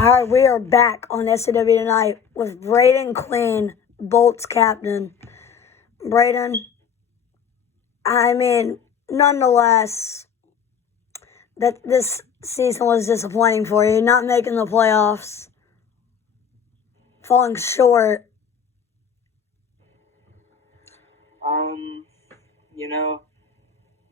All right, we are back on SOW tonight with Brayden Clean, Bolts captain. Brayden, nonetheless, that this season was disappointing for you. Not making the playoffs, falling short.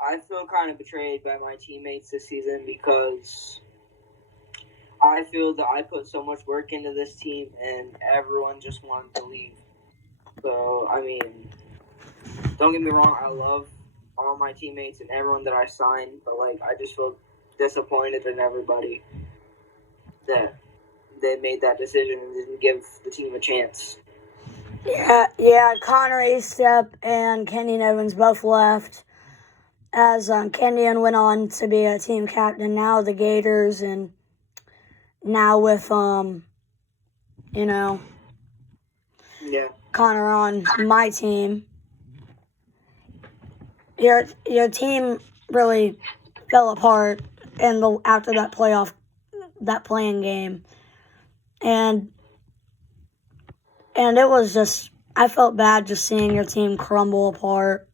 I feel kind of betrayed by my teammates this season because I feel that I put so much work into this team and everyone just wanted to leave. So, don't get me wrong, I love all my teammates and everyone that I signed, but, I just feel disappointed in everybody that they made that decision and didn't give the team a chance. Yeah, Connor Estep and Kenyon Evans both left as Kenyon went on to be a team captain, now the Gators, and now with, Connor on my team. Your team really fell apart after that playing game, and it was just, I felt bad just seeing your team crumble apart.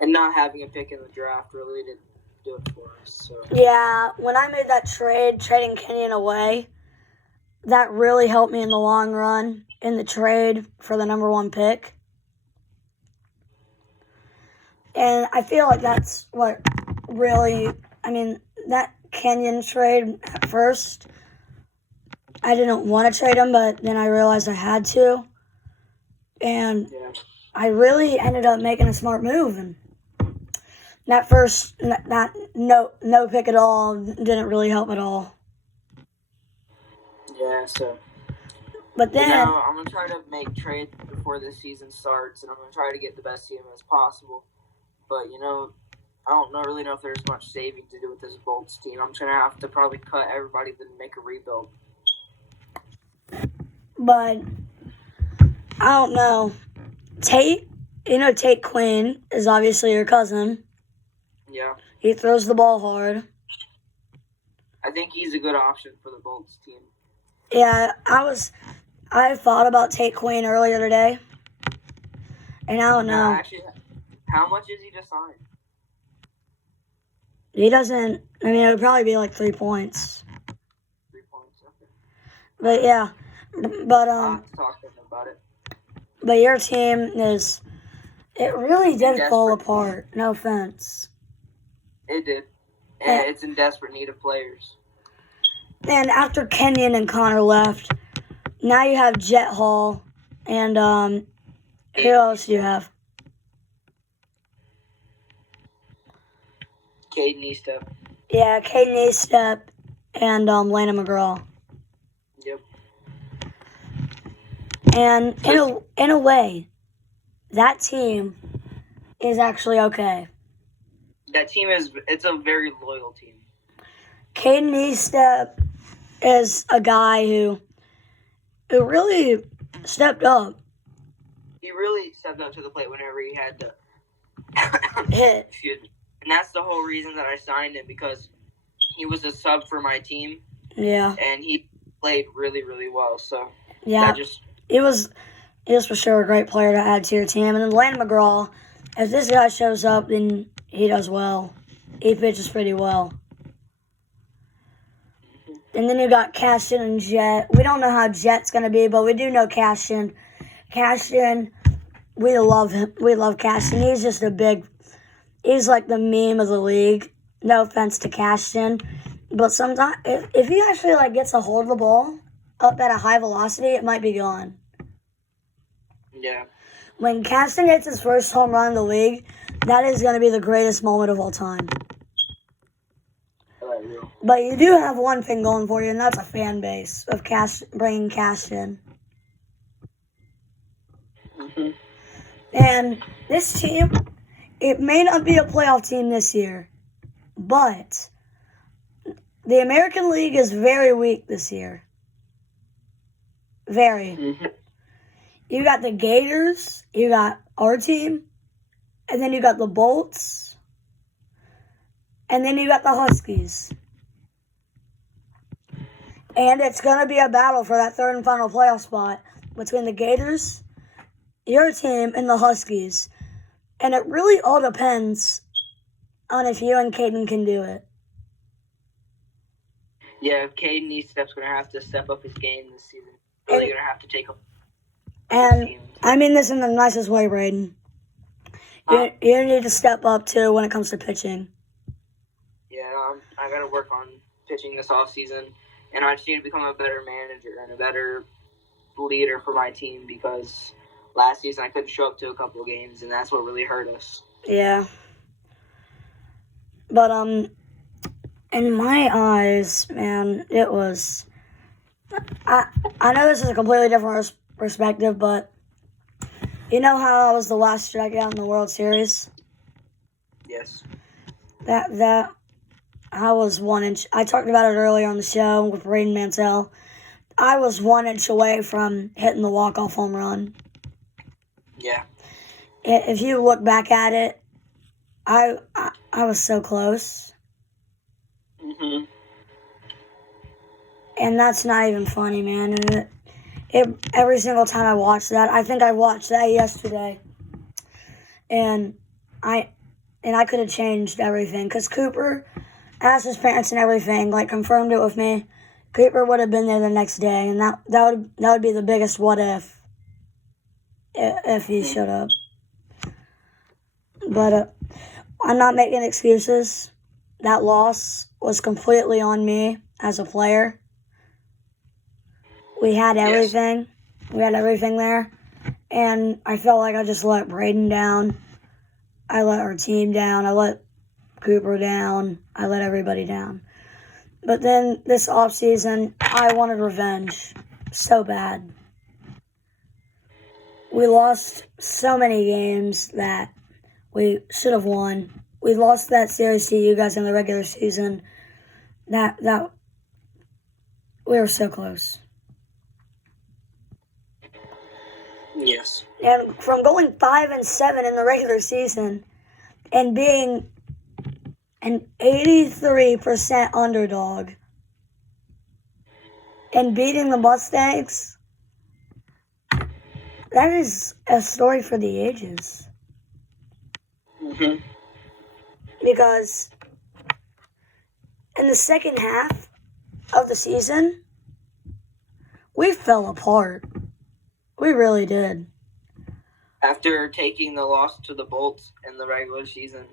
And not having a pick in the draft really didn't do it for us. So. Yeah, when I made that trading Kenyon away, that really helped me in the long run in the trade for the number 1 pick. And I feel like that's what really, that Kenyon trade at first, I didn't want to trade him, but then I realized I had to. And I really ended up making a smart move. And that no pick at all didn't really help at all. Yeah, so. But then I'm going to try to make trades before this season starts, and I'm going to try to get the best team as possible. But, I don't really know if there's much saving to do with this Bolts team. I'm going to have to probably cut everybody then make a rebuild. But, I don't know. Tate Quinn is obviously your cousin. Yeah. He throws the ball hard. I think he's a good option for the Bolts team. Yeah, I thought about Tate Quinn earlier today. And I don't know. Actually, how much is he to sign? He doesn't, it would probably be like 3 points. 3 points, okay. But yeah. But I'll have to talk to him about it. But your team it really did fall apart. No offense. It did. And it's in desperate need of players. And after Kenyon and Connor left, now you have Jet Hall and who else do you have? Caden Estep. Yeah, Caden Estep and Landon McGraw. Yep. And in a way, that team is actually okay. That team it's a very loyal team. Caden Estep is a guy who really stepped up. He really stepped up to the plate whenever he had to hit. Excuse me. And that's the whole reason that I signed him, because he was a sub for my team. Yeah. And he played really, really well. So yeah, he was for sure a great player to add to your team. And then Landon McGraw, if this guy shows up, then he does well. He pitches pretty well. And then you got Cashin and Jet. We don't know how Jet's going to be, but we do know Cashin. Cashin, we love him. We love Cashin. He's just he's like the meme of the league. No offense to Cashin. But sometimes, if he actually gets a hold of the ball up at a high velocity, it might be gone. Yeah. When Cashin gets his first home run in the league, that is going to be the greatest moment of all time. But you do have one thing going for you, and that's a fan base of bringing Cashin. Mm-hmm. And this team, it may not be a playoff team this year, but the American League is very weak this year. Very. Mm-hmm. You got the Gators, you got our team, and then you got the Bolts, and then you got the Huskies. And it's going to be a battle for that third and final playoff spot between the Gators, your team, and the Huskies. And it really all depends on if you and Caden can do it. Yeah, if Caden Eastep's going to have to step up his game this season. Really going to have to take up. And I mean this in the nicest way, Brayden. You need to step up, too, when it comes to pitching. Yeah, I got to work on pitching this offseason. And I just need to become a better manager and a better leader for my team because last season I couldn't show up to a couple of games, and that's what really hurt us. Yeah. But, in my eyes, man, it was... I know this is a completely different perspective, but you know how I was the last strikeout in the World Series? Yes. That I was 1 inch. I talked about it earlier on the show with Brayden Mansell. I was 1 inch away from hitting the walk-off home run. Yeah. If you look back at it, I was so close. Mhm. And that's not even funny, man. And every single time I watch that, I think I watched that yesterday, and I could have changed everything because Cooper asked his parents and everything, like confirmed it with me. Cooper would have been there the next day, and that would be the biggest what if he showed up. But I'm not making excuses. That loss was completely on me as a player. We had everything. Yes. We had everything there. And I felt like I just let Brayden down. I let our team down. I let Cooper down. I let everybody down. But then this offseason, I wanted revenge so bad. We lost so many games that we should have won. We lost that series to you guys in the regular season. That we were so close. Yes. And from going 5-7 in the regular season and being an 83% underdog and beating the Mustangs, that is a story for the ages. Mm-hmm. Because in the second half of the season, we fell apart. We really did. After taking the loss to the Bolts in the regular season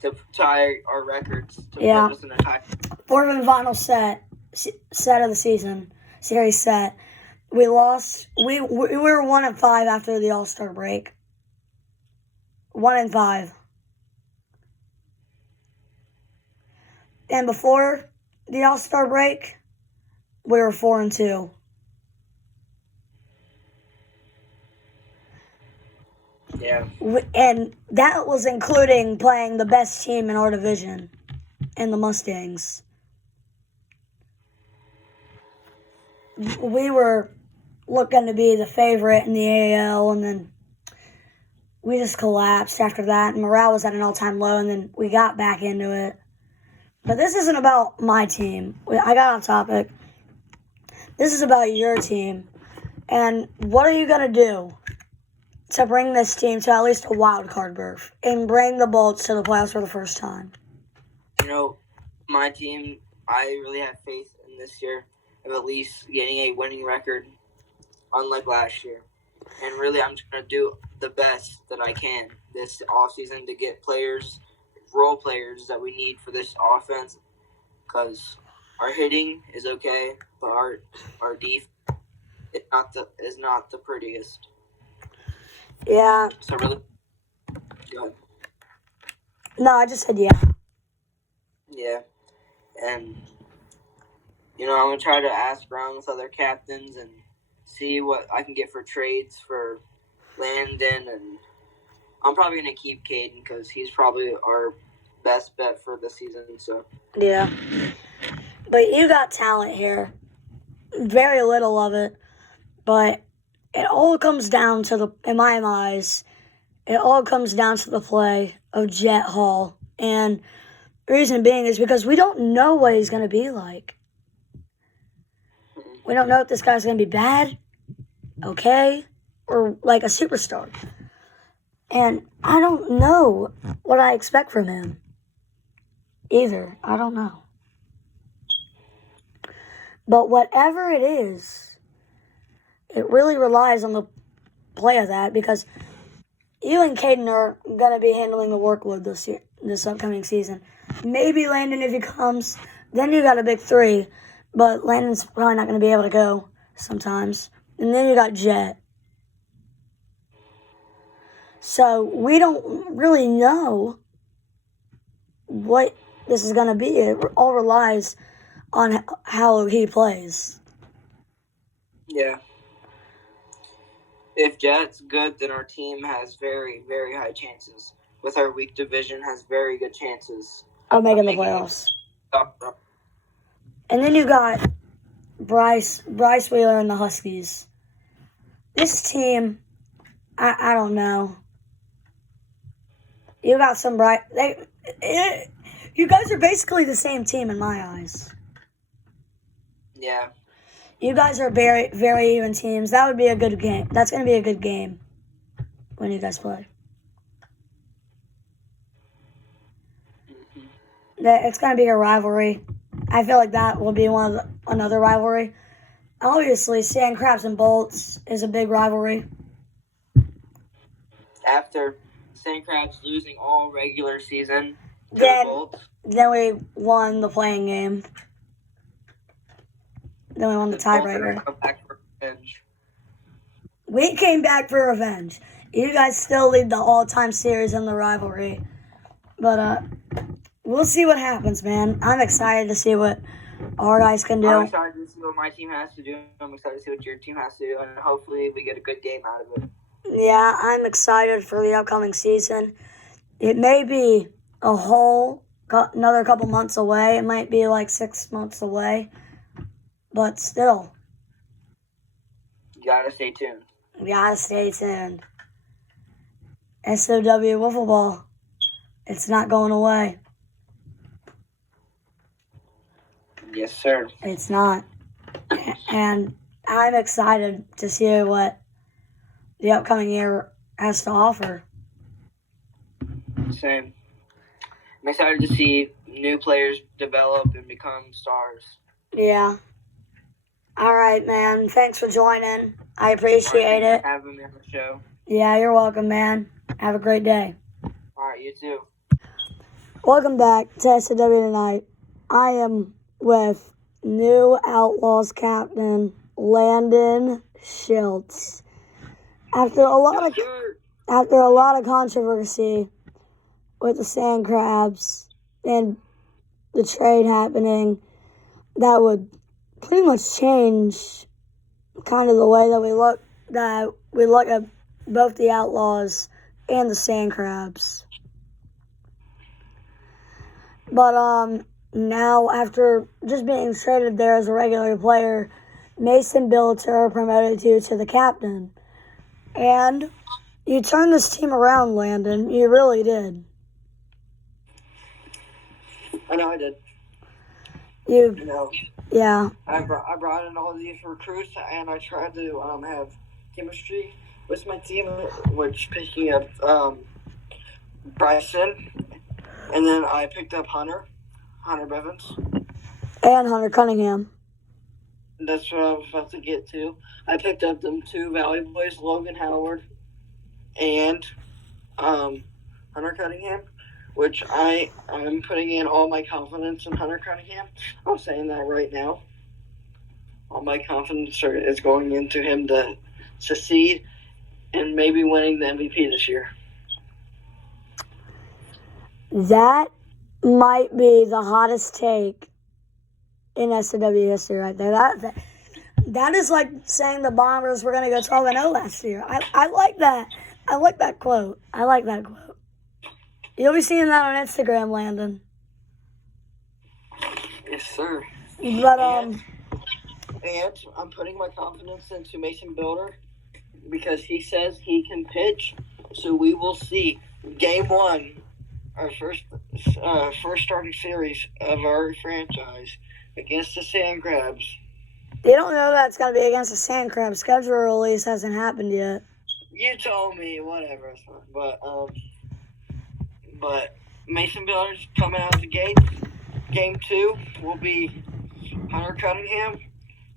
to tie our records to put us in a tie. Fourth and final set of the season, series set. We lost. We were 1-5 after the All-Star break. 1-5. And before the All-Star break, we were 4-2. Yeah. And that was including playing the best team in our division, in the Mustangs. We were looking to be the favorite in the AL, and then we just collapsed after that. And morale was at an all-time low, and then we got back into it. But this isn't about my team. I got off topic. This is about your team. And what are you going to do to bring this team to at least a wild card berth and bring the Bolts to the playoffs for the first time? You know, my team, I really have faith in this year of at least getting a winning record, unlike last year. And really, I'm just going to do the best that I can this offseason to get players, role players that we need for this offense, because our hitting is okay, but our defense is not the prettiest. Yeah. So really, go ahead. No, I just said yeah. Yeah, and I'm gonna try to ask around with other captains and see what I can get for trades for Landon, and I'm probably gonna keep Caden because he's probably our best bet for the season. So yeah, but you got talent here, very little of it, but it all comes down to in my eyes, it all comes down to the play of Jet Hall. And the reason being is because we don't know what he's going to be like. We don't know if this guy's going to be bad, okay, or like a superstar. And I don't know what I expect from him either. I don't know. But whatever it is, it really relies on the play of that, because you and Caden are going to be handling the workload this upcoming season. Maybe Landon if he comes. Then you got a big three, but Landon's probably not going to be able to go sometimes. And then you got Jet. So we don't really know what this is going to be. It all relies on how he plays. Yeah. If Jet's good, then our team has very, very high chances. With our weak division, has very good chances of making the playoffs. And then you got Bryce Wheeler and the Huskies. This team, I don't know. You got some you guys are basically the same team in my eyes. Yeah. You guys are very, very even teams. That would be a good game. That's going to be a good game when you guys play. It's going to be a rivalry. I feel like that will be another rivalry. Obviously, Sand Crabs and Bolts is a big rivalry. After Sand Crabs losing all regular season to the Bolts. Then we won the playing game. Then we won the tiebreaker. We came back for revenge. You guys still lead the all-time series in the rivalry. But we'll see what happens, man. I'm excited to see what our guys can do. I'm excited to see what my team has to do. I'm excited to see what your team has to do. And hopefully we get a good game out of it. Yeah, I'm excited for the upcoming season. It may be another couple months away. It might be like 6 months away. But still. You gotta stay tuned. You gotta stay tuned. SOW Wiffle Ball. It's not going away. Yes, sir. It's not. And I'm excited to see what the upcoming year has to offer. Same. I'm excited to see new players develop and become stars. Yeah. All right, man. Thanks for joining. I appreciate it. Having me on the show. Yeah, you're welcome, man. Have a great day. All right, you too. Welcome back to SOW Tonight. I am with new Outlaws captain Landon Schiltz. After a lot of controversy with the Sand Crabs and the trade happening, that would pretty much change kind of the way that we look at both the Outlaws and the Sand Crabs. But now, after just being traded there as a regular player, Mason Billiter promoted you to the captain. And you turned this team around, Landon. You really did. I know I did. Yeah. I brought in all these recruits, and I tried to have chemistry with my team, which picking up Bryson, and then I picked up Hunter Bevins. And Hunter Cunningham. That's what I was about to get to. I picked up them two Valley boys, Logan Howard and Hunter Cunningham, which I'm putting in all my confidence in Hunter Cunningham. I'm saying that right now. All my confidence is going into him to succeed and maybe winning the MVP this year. That might be the hottest take in SOW history right there. That is like saying the Bombers were going to go 12-0 last year. I like that. I like that quote. You'll be seeing that on Instagram, Landon. Yes, sir. But and I'm putting my confidence into Mason Builder because he says he can pitch. So we will see Game 1, our first starting series of our franchise against the Sand Crabs. You don't know that's going to be against the Sand Crab. Schedule release hasn't happened yet. You told me, whatever. It's fine. But Mason Billard's coming out the gate. Game 2 will be Hunter Cunningham,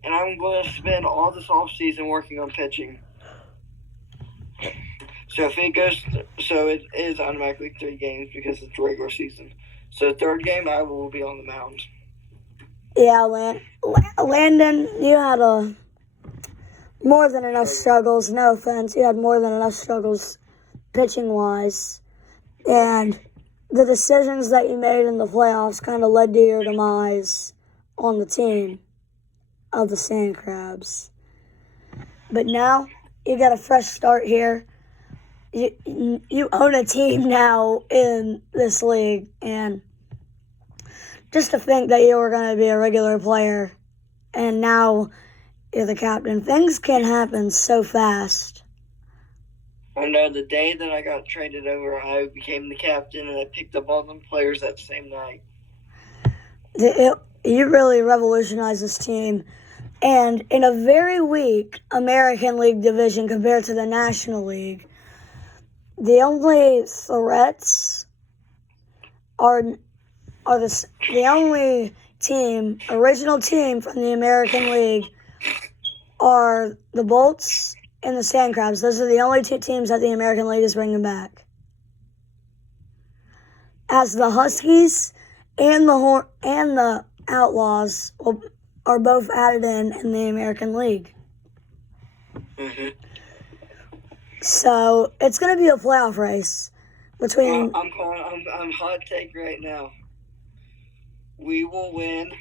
and I'm going to spend all this offseason working on pitching. So it is automatically 3 games because it's regular season. So third game, I will be on the mound. Yeah, Landon, you had more than enough struggles. No offense, you had more than enough struggles pitching-wise. And the decisions that you made in the playoffs kind of led to your demise on the team of the Sand Crabs. But now, you got a fresh start here. You own a team now in this league, and just to think that you were going to be a regular player and now you're the captain, things can happen so fast. I know the day that I got traded over, I became the captain, and I picked up all them players that same night. You really revolutionized this team. And in a very weak American League division compared to the National League, the only threats are the only original team from the American League are the Bolts and the Sand Crabs. Those are the only 2 teams that the American League is bringing back. As the Huskies and the Outlaws are both added in the American League. Mm-hmm. So it's going to be a playoff race between. I'm hot take right now. We will win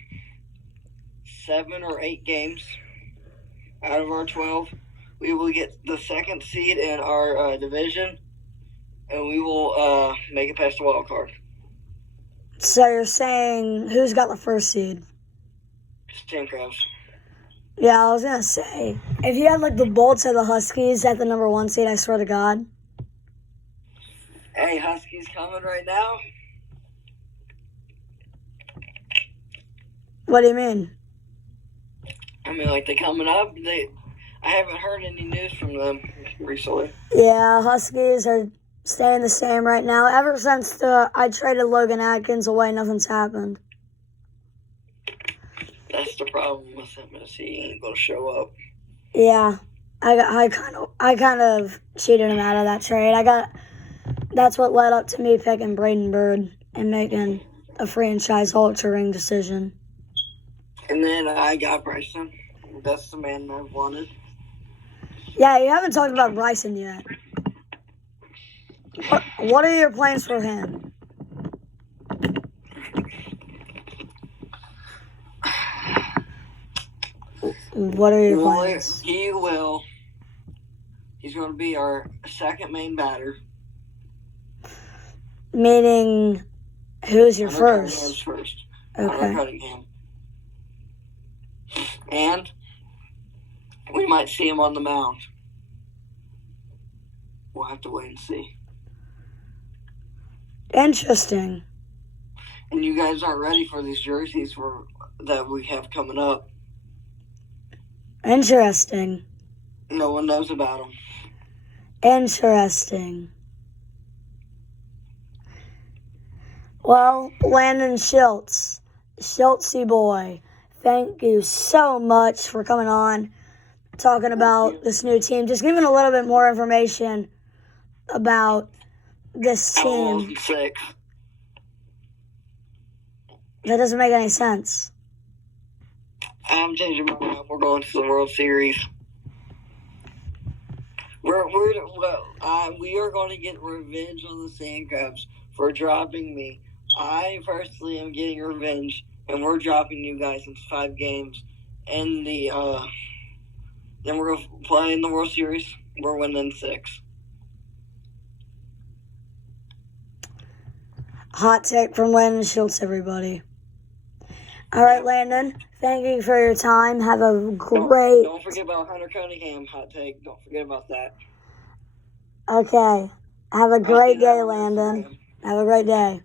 7 or 8 games out of our 12. We will get the 2nd seed in our division, and we will make it past the wild card. So you're saying who's got the 1st seed? Sand Crabs. Yeah, I was going to say, if you had the Bolts or the Huskies at the number 1 seed, I swear to God. Hey, Huskies coming right now? What do you mean? I mean, they coming up. I haven't heard any news from them recently. Yeah, Huskies are staying the same right now. Ever since I traded Logan Atkins away, nothing's happened. That's the problem with him, is he ain't gonna show up. Yeah, I kind of cheated him out of that trade. That's what led up to me picking Brayden Bird and making a franchise-altering decision. And then I got Bryson. That's the man I wanted. Yeah, you haven't talked about Bryson yet. What are your plans for him? What are your plans? He's going to be our 2nd main batter. Meaning, who's your Hunter first? Cunningham's first. Okay. Hunter Cunningham. And we might see him on the mound. We'll have to wait and see. Interesting. And you guys aren't ready for these jerseys that we have coming up. Interesting. No one knows about them. Interesting. Well, Landon Schiltz, Schiltzy boy, thank you so much for coming on, talking about this new team. Just giving a little bit more information about this team. 6. That doesn't make any sense. I'm changing my mind. We're going to the World Series. We are going to get revenge on the Sand Crabs for dropping me. I personally am getting revenge, and we're dropping you guys in 5 games. And then we're going to play in the World Series. We're winning 6. Hot take from Landon Schiltz, everybody. All right, Landon, thank you for your time. Have a great... Don't forget about Hunter Cunningham, hot take. Don't forget about that. Okay. Have a great day, Landon. Have a great day.